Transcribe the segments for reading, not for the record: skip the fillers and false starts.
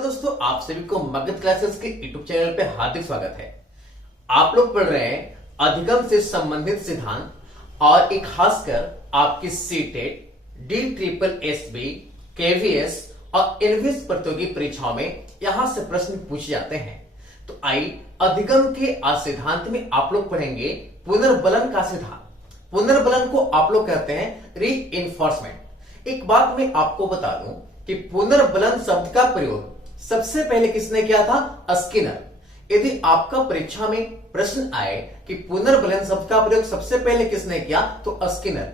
Hello दोस्तों, आप सभी को मगध क्लासेस के यूट्यूब चैनल पे हार्दिक स्वागत है। आप लोग पढ़ रहे हैं अधिगम से संबंधित सिद्धांत और एक खासकर आपकी सीटेट, DSSB, KVS और इनविस प्रतियोगी परीक्षाओं में यहां से प्रश्न पूछे जाते हैं। तो आइए अधिगम के आज सिद्धांत में आप लोग पढ़ेंगे पुनर्बलन का सिद्धांत। पुनर्बलन को आप लोग कहते हैं रीइंफोर्समेंट। एक बात मैं आपको बता दूं कि पुनर्बलन शब्द का प्रयोग सबसे पहले किसने किया था? स्किनर। यदि आपका परीक्षा में प्रश्न आए कि पुनर्बलन शब्द का प्रयोग सबसे पहले किसने किया, तो स्किनर।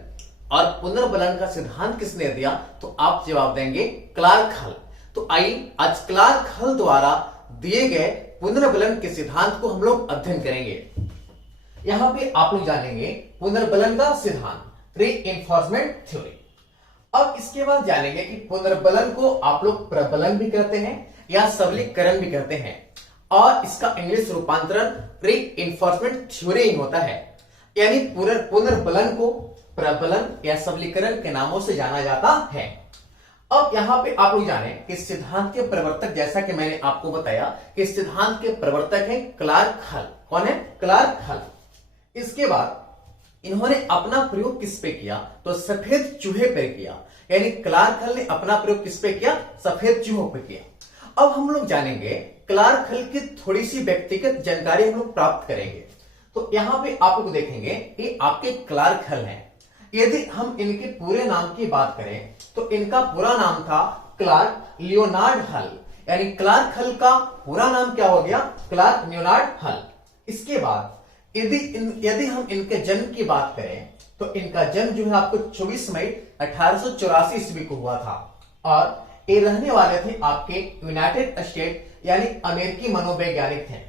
और पुनर्बलन का सिद्धांत किसने दिया, तो आप जवाब देंगे क्लार्क हल। तो आइए आज क्लार्क हल द्वारा दिए गए पुनर्बलन के सिद्धांत को हम लोग अध्ययन करेंगे। यहां पे आप लोग जानेंगे पुनर्बलन का सिद्धांत, रीइंफोर्समेंट थ्योरी। अब इसके बाद जानेंगे कि पुनर्बलन को आप लोग प्रबलन भी कहते हैं या सबलीकरण भी कहते हैं, और इसका इंग्लिश रूपांतरण रीइंफोर्समेंट थ्योरी ही होता है। यानी पुनर्बलन को प्रबलन या सबलीकरण के नामों से जाना जाता है। अब यहां पे आप लोग जाने कि सिद्धांत के प्रवर्तक, जैसा कि मैंने आपको बताया कि सिद्धांत के प्रवर्तक है क्लार्क हल। कौन है? क्लार्क हल। इसके बाद इन्होंने अपना प्रयोग किस पे किया, तो सफेद चूहे पे किया। यानी क्लार्क हल ने अपना प्रयोग किस पे किया? सफेद चूहों पे किया। अब हम लोग जानेंगे क्लार्क हल की थोड़ी सी व्यक्तिगत जानकारी हम लोग प्राप्त करेंगे। तो यहां पे आप लोग देखेंगे कि आपके क्लार्क हल हैं। यदि हम इनके पूरे नाम की बात करें तो इनका पूरा नाम था क्लार्क लियोनार्ड हल। यानी क्लार्क हल का पूरा नाम क्या हो गया? क्लार्क लियोनार्ड हल। इसके बाद यदि हम इनके जन्म की बात करें तो इनका जन्म जो है आपको 24 मई 1884 ईस्वी को हुआ था, और ये रहने वाले थे आपके यूनाइटेड स्टेट यानी अमेरिकी मनोवैज्ञानिक थे।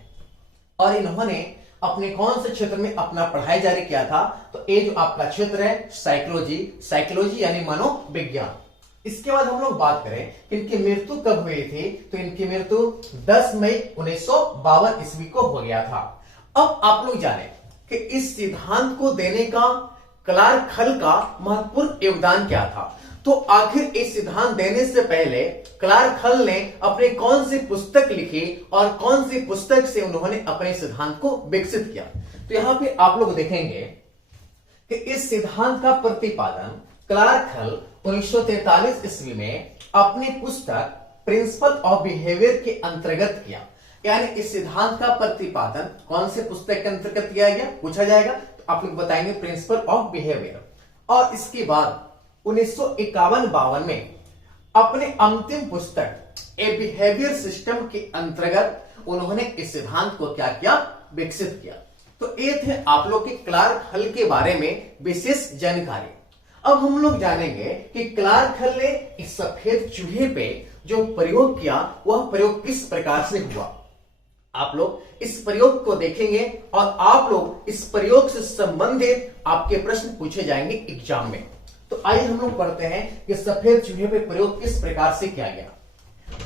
और इन्होंने अपने कौन से क्षेत्र में अपना पढ़ाई जारी किया था, तो ये जो आपका क्षेत्र है साइकोलॉजी यानी मनोविज्ञान। इसके बाद हम लोग बात करें इनकी मृत्यु कब हुई थी, तो इनकी मृत्यु 10 मई 1952 ईस्वी को हो गया था। अब आप लोग जाने कि इस सिद्धांत को देने का क्लार्क हल का महत्वपूर्ण योगदान क्या था। तो आखिर इस सिद्धांत देने से पहले क्लार्क हल ने अपनी कौन सी पुस्तक लिखी और कौन सी पुस्तक से उन्होंने अपने सिद्धांत को विकसित किया। तो यहां पे आप लोग देखेंगे कि इस सिद्धांत का प्रतिपादन क्लार्क हल 1943 ईस्वी में अपनी पुस्तक प्रिंसिपल ऑफ बिहेवियर के अंतर्गत किया। यानी इस सिद्धांत का प्रतिपादन कौन से पुस्तक के अंतर्गत किया गया, पूछा जाएगा तो आप लोग बताएंगे प्रिंसिपल ऑफ बिहेवियर। और इसके बाद 1951-52 में अपने अंतिम पुस्तक ए बिहेवियर सिस्टम के अंतर्गत उन्होंने इस सिद्धांत को क्या किया? विकसित किया। तो ये थे आप लोग के क्लार्क हल के बारे में विशेष जानकारी। अब हम लोग जानेंगे कि क्लार्क हल ने इस सफेद चूहे पे जो प्रयोग किया वह प्रयोग किस प्रकार से हुआ। आप लोग इस प्रयोग को देखेंगे और आप लोग इस प्रयोग से संबंधित आपके प्रश्न पूछे जाएंगे एग्जाम में। तो आइए हम लोग पढ़ते हैं कि सफेद चूहे पे प्रयोग किस प्रकार से किया गया।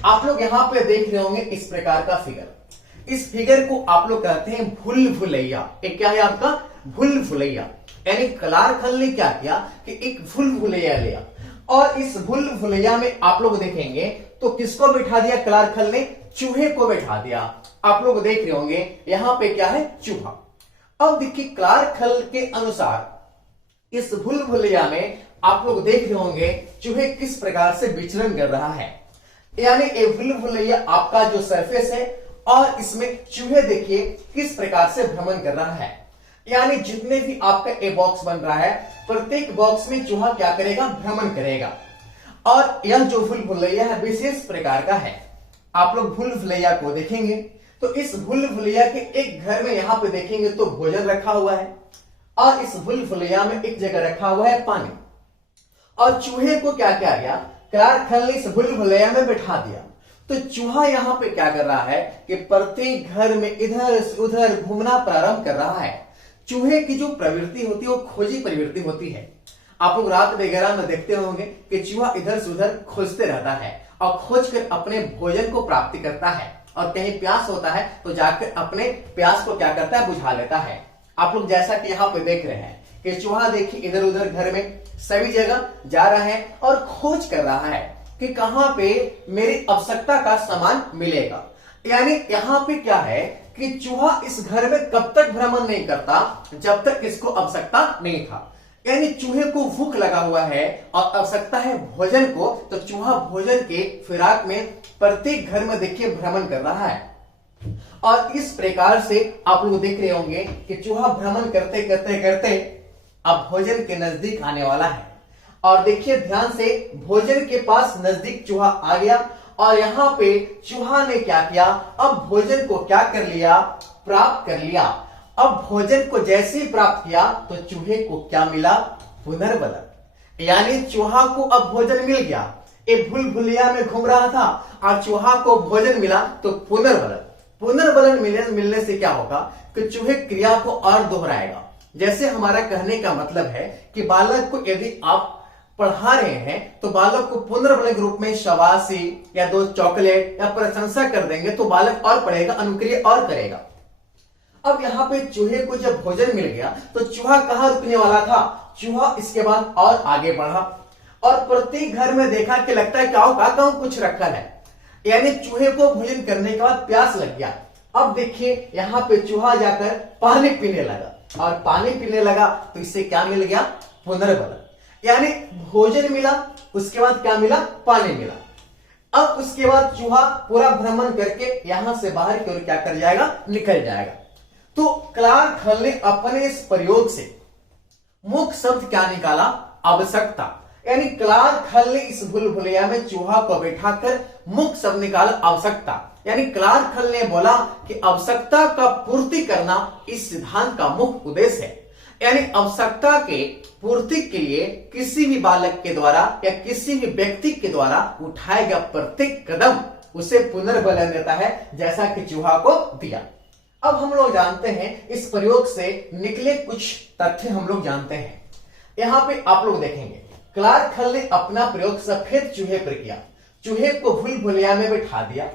आप लोग यहां पे देख रहे होंगे इस प्रकार का फिगर। इस फिगर को आप लोग कहते हैं भूल भुलैया। एक क्या है आपका? भूल भुलैया। यानी क्लार्क हल ने क्या किया कि एक भूल भुलैया लिया, और इस भूल भुलैया में आप लोग देखेंगे तो किसको बैठा दिया? क्लार्क हल ने चूहे को बैठा दिया। आप लोग देख रहे होंगे यहां पे क्या है? चूहा। अब देखिए क्लार्क हल के अनुसार इस भूल भुलैया में आप लोग देख रहे होंगे चूहे किस प्रकार से विचरण कर रहा है। यानी ये भूल भुलैया आपका जो सरफेस है और इसमें चूहे देखिए किस प्रकार से भ्रमण कर रहा है। यानी जितने भी आपका ए बॉक्स बन रहा है प्रत्येक बॉक्स में चूहा क्या करेगा? भ्रमण करेगा। और यह जो भूल भुलैया है विशेष प्रकार का है। आप लोग भूल भुलैया को देखेंगे तो इस भूल भुलैया के एक घर में यहां पे देखेंगे तो भोजन रखा हुआ है, और इस भूल भुलैया में एक जगह रखा हुआ है पानी। और चूहे को क्या किया गया? क्लार्क हल ने इस भूल भुलैया में बैठा दिया। तो चूहा यहां पे क्या कर रहा है कि प्रत्येक घर में इधर से उधर घूमना प्रारंभ कर रहा है। चूहे की जो प्रवृत्ति होती है वो खोजी प्रवृत्ति होती है। आप लोग रात वगैरह में देखते होंगे कि चूहा इधर से उधर खोजते रहता है और खोजकर अपने भोजन को प्राप्ति करता है, और कहीं प्यास होता है तो जाकर अपने प्यास को क्या करता है? बुझा लेता है। आप लोग जैसा कि यहाँ पे देख रहे हैं कि चूहा देखिए इधर उधर घर में सभी जगह जा रहा है और खोज कर रहा है कि कहां पे मेरी आवश्यकता का सामान मिलेगा। यानी यहां पे क्या है कि चूहा इस घर में कब तक भ्रमण नहीं करता जब तक इसको आवश्यकता नहीं था। यानी चूहे को भूख लगा हुआ है और आवश्यकता है भोजन को, तो चूहा भोजन के फिराक में प्रत्येक घर में देखिए भ्रमण कर रहा है। और इस प्रकार से आप लोग देख रहे होंगे कि चूहा भ्रमण करते करते करते अब भोजन के नजदीक आने वाला है। और देखिए ध्यान से, भोजन के पास नजदीक चूहा आ गया और यहाँ पे चूहा ने क्या किया, अब भोजन को क्या कर लिया, प्राप्त कर लिया। अब भोजन को जैसे ही प्राप्त किया तो चूहे को क्या मिला, पुनर्बलन। यानी चूहा को अब भोजन मिल गया, एक भूल भुलिया में घूम रहा था और चूहा को भोजन मिला तो पुनर्बलन। पुनर्बलन मिलने से क्या होगा कि चूहे क्रिया को और दोहराएगा। जैसे हमारा कहने का मतलब है कि बालक को यदि आप पढ़ा रहे हैं तो बालक को पुनर्बलन के रूप में शाबाशी या 2 चॉकलेट या प्रशंसा कर देंगे तो बालक और पढ़ेगा, अनुक्रिया और करेगा। अब यहाँ पे चूहे को जब भोजन मिल गया तो चूहा कहाँ रुकने वाला था, चूहा इसके बाद और आगे बढ़ा और प्रत्येक घर में देखा कि लगता है क्या होगा, कहूं कुछ रखा है। यानी चूहे को भोजन करने के बाद प्यास लग गया। अब देखिए यहाँ पे चूहा जाकर पानी पीने लगा और पानी पीने लगा तो इससे क्या मिल गया, पुनर्बलन। यानी भोजन मिला, उसके बाद क्या मिला, पानी मिला। अब उसके बाद चूहा पूरा भ्रमण करके यहां से बाहर की ओर क्या कर जाएगा, निकल जाएगा। तो क्लार्क हॉल ने अपने इस प्रयोग से मुख्य शब्द क्या निकाला, आवश्यकता। यानी क्लार्क हॉल ने इस भूल भुलैया में चूहा को बैठाकर मुख्य शब्द निकाला, आवश्यकता। यानी क्लार्क हॉल ने बोला कि आवश्यकता का पूर्ति करना इस सिद्धांत का मुख्य उद्देश्य है। यानी आवश्यकता के पूर्ति के लिए किसी भी बालक के द्वारा या किसी भी व्यक्ति के द्वारा उठाया गया प्रत्येक कदम उसे पुनर्बलन देता है, जैसा कि चूहा को दिया। अब हम लोग जानते हैं इस प्रयोग से निकले कुछ तथ्य हम लोग जानते हैं। यहाँ पे आप लोग देखेंगे क्लार्क हॉल ने अपना प्रयोग सफेद चूहे पर किया। चूहे को भूल भुलैया में बैठा दिया,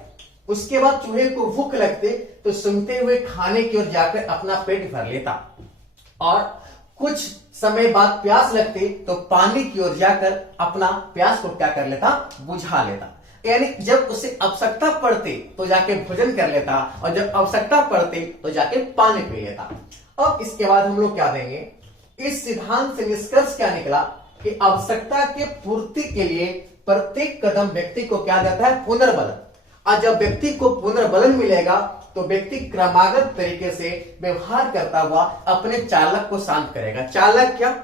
उसके बाद चूहे को भूख लगते तो सुनते हुए खाने की ओर जाकर अपना पेट भर लेता और कुछ समय बाद प्यास लगती तो पानी की ओर जाकर अपना प्यास को क्या कर लेता, बुझा लेता। यानी जब उसे आवश्यकता पड़ती तो जाके भोजन कर लेता और जब आवश्यकता पड़ती तो जाके पानी पी लेता। अब इसके बाद हम लोग क्या देंगे, इस सिद्धांत से निष्कर्ष क्या निकला कि आवश्यकता के पूर्ति के लिए प्रत्येक कदम व्यक्ति को क्या देता है, पुनर्बलन। और जब व्यक्ति को पुनर्बलन मिलेगा तो व्यक्ति क्रमागत तरीके से व्यवहार करता हुआ अपने चालक को शांत करेगा। चालक क्या,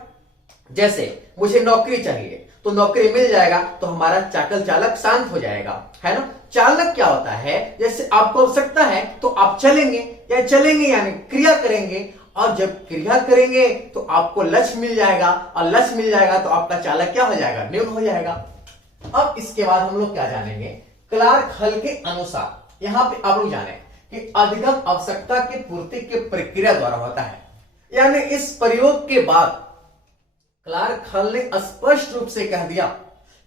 जैसे मुझे नौकरी चाहिए तो नौकरी मिल जाएगा तो हमारा चालक शांत हो जाएगा, है ना। चालक क्या होता है, जैसे आपको आवश्यकता है तो आप चलेंगे यानी क्रिया करेंगे और जब क्रिया करेंगे तो आपको लक्ष्य मिल जाएगा और लक्ष्य मिल जाएगा तो आपका चालक क्या हो जाएगा, न्यून हो जाएगा। अब इसके बाद हम लोग क्या जानेंगे, क्लार्क हॉल के अनुसार यहाँ पे आप लोग जाने कि अधिगम आवश्यकता की पूर्ति की प्रक्रिया द्वारा होता है। यानी इस प्रयोग के बाद क्लार्क हॉल ने स्पष्ट रूप से कह दिया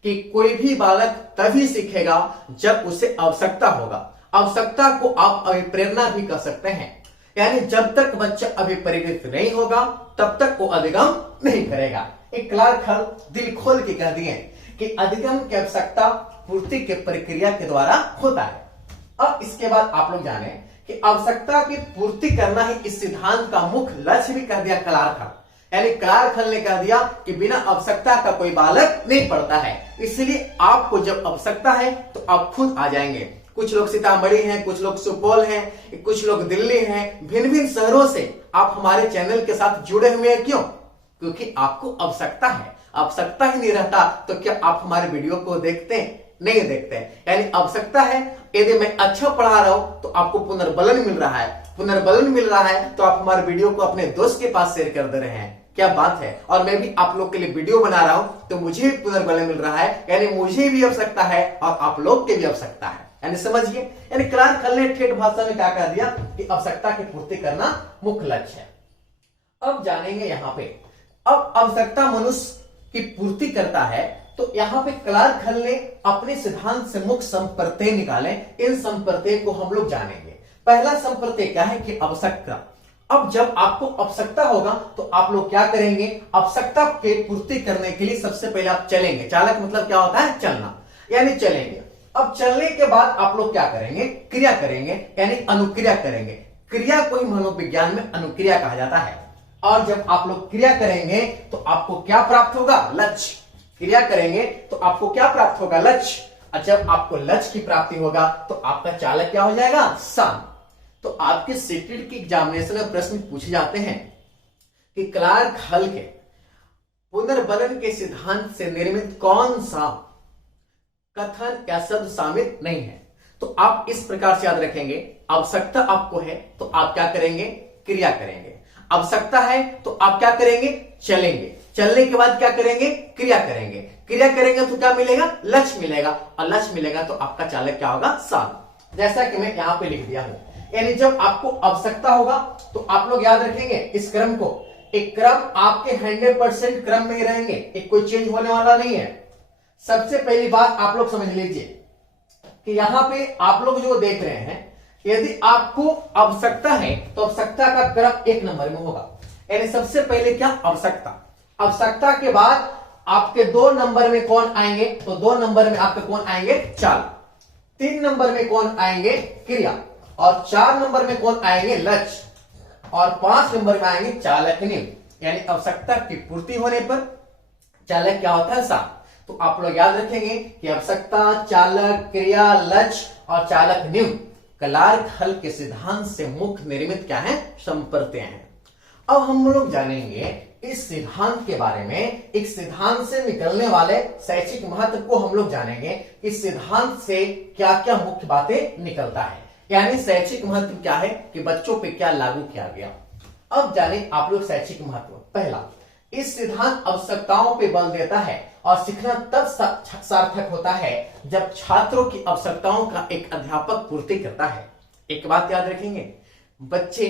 कि कोई भी बालक तभी सीखेगा जब उसे आवश्यकता होगा। आवश्यकता को आप अभिप्रेरणा भी कर सकते हैं। यानी जब तक बच्चा अभिप्रेरित नहीं होगा तब तक वो अधिगम नहीं करेगा। एक क्लार्क हॉल दिल खोल के कह दिए कि अधिगम की आवश्यकता पूर्ति के प्रक्रिया के द्वारा होता है। अब इसके बाद आप लोग जाने कि आवश्यकता की पूर्ति करना ही इस सिद्धांत का मुख्य लक्ष्य भी कह दिया क्लार्क हॉल। यानी क्लार्क हॉल ने कह दिया कि बिना आवश्यकता का कोई बालक नहीं पढ़ता है, इसलिए आपको जब आवश्यकता है तो आप खुद आ जाएंगे। कुछ लोग सीतामढ़ी हैं, कुछ लोग सुपौल हैं, कुछ लोग दिल्ली हैं, भिन्न भिन्न शहरों से आप हमारे चैनल के साथ जुड़े हुए हैं। क्यों? क्योंकि आपको आवश्यकता है। आवश्यकता ही नहीं रहता तो क्या आप हमारे वीडियो को देखते हैं? नहीं देखते हैं। यानी आवश्यकता है, यदि मैं अच्छा पढ़ा रहा हूं तो आपको पुनर्बलन मिल रहा है, पुनर्बलन मिल रहा है तो आप हमारे वीडियो को अपने दोस्त के पास शेयर कर दे रहे हैं। क्या बात है। और मैं भी आप लोग के लिए वीडियो बना रहा हूं तो मुझे भी पुनर्बलन मिल रहा है। यानी मुझे भी आवश्यकता है और आप लोग की भी आवश्यकता है। यानी समझिए, यानी क्लार्क हॉल ने ठेठ भाषा में क्या कह दिया कि आवश्यकता की पूर्ति करना मुख्य लक्ष्य है। अब जानेंगे यहाँ पे, अब आवश्यकता मनुष्य की पूर्ति करता है तो यहाँ पे क्लार्क हॉल ने अपने सिद्धांत से मुख्य संप्रत्यय निकाले। इन संप्रत्यय को हम लोग जानेंगे। पहला संप्रत्यय क्या है कि आवश्यकता। अब जब आपको आवश्यकता होगा तो आप लोग क्या करेंगे, आवश्यकता के पूर्ति करने के लिए सबसे पहले आप चलेंगे। चालक मतलब क्या होता है, चलना। यानी चलेंगे। अब चलने के बाद आप लोग क्या करेंगे, क्रिया करेंगे यानी अनुक्रिया करेंगे। क्रिया को ही मनोविज्ञान में अनुक्रिया कहा जाता है। और जब आप लोग क्रिया करेंगे तो आपको क्या प्राप्त होगा, लक्ष्य। क्रिया करेंगे तो आपको क्या प्राप्त होगा, लक्ष्य। और जब आपको लक्ष्य की प्राप्ति होगा तो आपका चालक क्या हो जाएगा, शांत। तो आपके सीटेट की एग्जामिनेशन में प्रश्न पूछे जाते हैं कि क्लार्क हल के पुनर्बलन के सिद्धांत से निर्मित कौन सा कथन या शब्द शामिल नहीं है। तो आप इस प्रकार से याद रखेंगे, आवश्यकता आपको है तो आप क्या करेंगे, क्रिया करेंगे। आवश्यकता है तो आप क्या करेंगे, चलेंगे। चलने के बाद क्या करेंगे, क्रिया करेंगे। क्रिया करेंगे तो क्या मिलेगा, लक्ष्य मिलेगा। और लक्ष्य मिलेगा तो आपका चालक क्या होगा, शांत। जैसा कि मैं यहां पे लिख दिया हूं। यानी जब आपको आवश्यकता होगा तो आप लोग याद रखेंगे इस क्रम को। एक क्रम आपके 100% क्रम में ही रहेंगे, एक कोई चेंज होने वाला नहीं है। सबसे पहली बात आप लोग समझ लीजिए कि यहां पे आप लोग जो देख रहे हैं, यदि आपको आवश्यकता है तो आवश्यकता का क्रम 1 नंबर में होगा। यानी सबसे पहले क्या, आवश्यकता। आवश्यकता के बाद आपके 2 नंबर में कौन आएंगे, तो 2 नंबर में आपके कौन आएंगे, चालक। 3 नंबर में कौन आएंगे, क्रिया। और 4 नंबर में कौन आएंगे, लक्ष्य। और 5 नंबर में आएंगे चालक नियम। यानी आवश्यकता की पूर्ति होने पर चालक क्या होता है, शांत। तो आप लोग याद रखेंगे कि आवश्यकता, चालक, क्रिया, लक्ष्य और चालक नियम क्लार्क हल के सिद्धांत से मुख्य निर्मित क्या है, संप्रत्यय हैं। अब हम लोग जानेंगे इस सिद्धांत के बारे में। एक सिद्धांत से निकलने वाले शैक्षिक महत्व को हम लोग जानेंगे। इस सिद्धांत से क्या क्या मुख्य बातें निकलता है, यानी शैक्षिक महत्व क्या है कि बच्चों पे क्या लागू किया गया। अब जाने आप लोग शैक्षिक महत्व। पहला, इस सिद्धांत आवश्यकताओं पे बल देता है और सीखना तब सार्थक होता है जब छात्रों की आवश्यकताओं का एक अध्यापक पूर्ति करता है। एक बात याद रखेंगे, बच्चे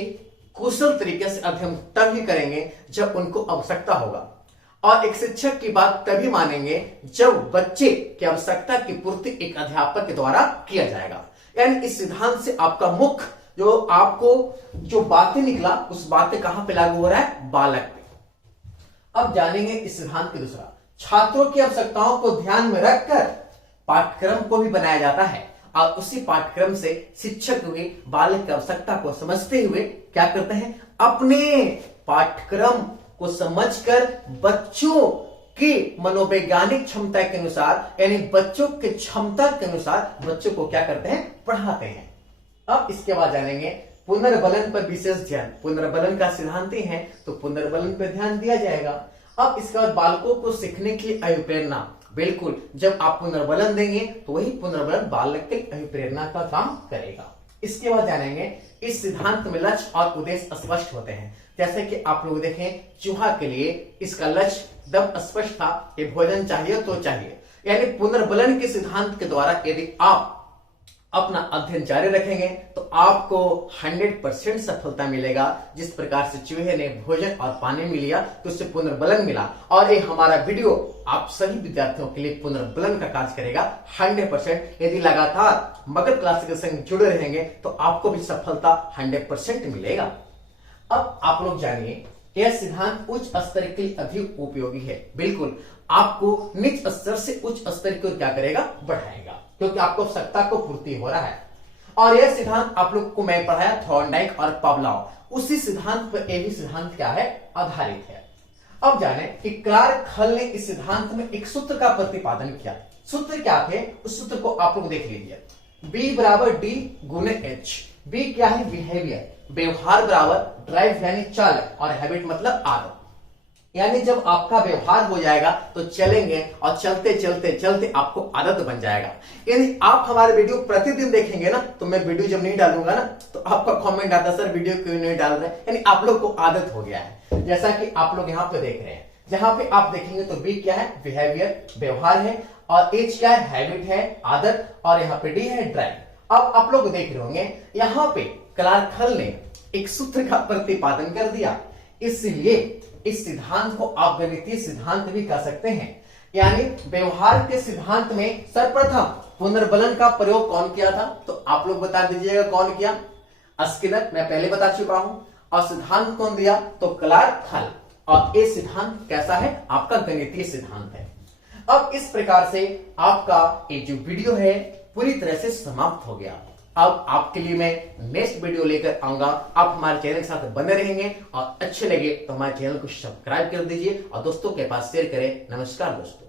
कुशल तरीके से अध्ययन तभी करेंगे जब उनको आवश्यकता होगा। और एक शिक्षक की बात तभी मानेंगे जब बच्चे की आवश्यकता की पूर्ति एक अध्यापक के द्वारा किया जाएगा। यानी इस सिद्धांत से आपका मुख्य जो आपको जो बातें निकला, उस बातें कहां पे लागू हो रहा है, बालक पे। अब जानेंगे इस सिद्धांत के दूसरा, छात्रों की आवश्यकताओं को ध्यान में रखकर पाठ्यक्रम को भी बनाया जाता है। और उसी पाठ्यक्रम से शिक्षक भी बालक की आवश्यकता को समझते हुए क्या करते हैं, अपने पाठ्यक्रम को समझकर बच्चों की मनोवैज्ञानिक क्षमता के अनुसार, यानी बच्चों की क्षमता के अनुसार बच्चों को क्या करते हैं, पढ़ाते हैं। अब इसके बाद जानेंगे पुनर्बलन पर विशेष ध्यान। पुनर्बलन का सिद्धांत ही है तो पुनर्बलन पर ध्यान दिया जाएगा। अब इसके बाद बालकों को सीखने की अभिप्रेरणा। बिल्कुल, जब आप पुनर्बलन देंगे तो वही पुनर्बलन बालक की अभिप्रेरणा का काम करेगा। इसके बाद जानेंगे इस सिद्धांत में लक्ष्य और उद्देश्य स्पष्ट होते हैं। जैसे कि आप लोग देखें, चूहा के लिए इसका लक्ष्य एकदम स्पष्ट था कि भोजन चाहिए तो चाहिए। यानी पुनर्बलन के सिद्धांत के द्वारा यदि आप अपना अध्ययन जारी रखेंगे तो आपको 100% सफलता मिलेगा। जिस प्रकार से चूहे ने भोजन और पानी में लिया तो उससे पुनर्बलन मिला। और ये हमारा वीडियो आप सभी विद्यार्थियों के लिए पुनर्बलन का कार्य करेगा 100%। यदि लगातार मगध क्लासेस के संग जुड़े रहेंगे तो आपको भी सफलता 100% मिलेगा। अब आप लोग जानिए, यह सिद्धांत उच्च स्तर के लिए अधिक उपयोगी है। बिल्कुल, आपको निच स्तर से उच्च स्तर को क्या करेगा, बढ़ाएगा, क्योंकि आपको आवश्यकता को पूर्ति हो रहा है। और यह सिद्धांत आप लोग को मैं पढ़ाया थॉर्नडाइक और पावलोव, उसी सिद्धांत पर यह भी सिद्धांत क्या है, आधारित है। अब जाने कि क्लार्क हल ने इस सिद्धांत में एक सूत्र का प्रतिपादन किया। सूत्र क्या थे, उस सूत्र को आप लोग देख लीजिए। B बराबर D गुने H। B क्या है, बिहेवियर। व्यवहार बराबर ड्राइव यानी चालक, और हैबिट मतलब आदत। यानी जब आपका व्यवहार हो जाएगा तो चलेंगे, और चलते चलते चलते आपको आदत बन जाएगा। यदि आप हमारे वीडियो प्रतिदिन देखेंगे ना, तो मैं वीडियो जब नहीं डालूंगा ना तो आपका कमेंट आता, सर वीडियो क्यों नहीं डाल रहे। यानी आप लोग को आदत हो गया है। जैसा कि आप लोग यहाँ पे देख रहे हैं, जहां पे आप देखेंगे तो बी क्या है, बिहेवियर, व्यवहार है, और एच क्या है, हैबिट है, आदत, और यहाँ पे डी है, ड्राइव। अब आप लोग देख रहे होंगे यहाँ पे क्लार्क हल ने एक सूत्र का प्रतिपादन कर दिया, इसलिए इस सिद्धांत को आप गणितीय सिद्धांत भी कह सकते हैं। यानी व्यवहार के सिद्धांत में सर्वप्रथम पुनर्बलन का प्रयोग कौन किया था, तो आप लोग बता दीजिएगा कौन किया, स्किनर, मैं पहले बता चुका हूं। और सिद्धांत कौन दिया, तो क्लार्क हल। और ये सिद्धांत कैसा है, आपका गणितीय सिद्धांत है। अब इस प्रकार से आपका ये जो वीडियो है पूरी तरह से समाप्त हो गया। अब आपके लिए मैं नेक्स्ट वीडियो लेकर आऊंगा। आप हमारे चैनल के साथ बने रहेंगे और अच्छे लगे तो हमारे चैनल को सब्सक्राइब कर दीजिए और दोस्तों के पास शेयर करें। नमस्कार दोस्तों।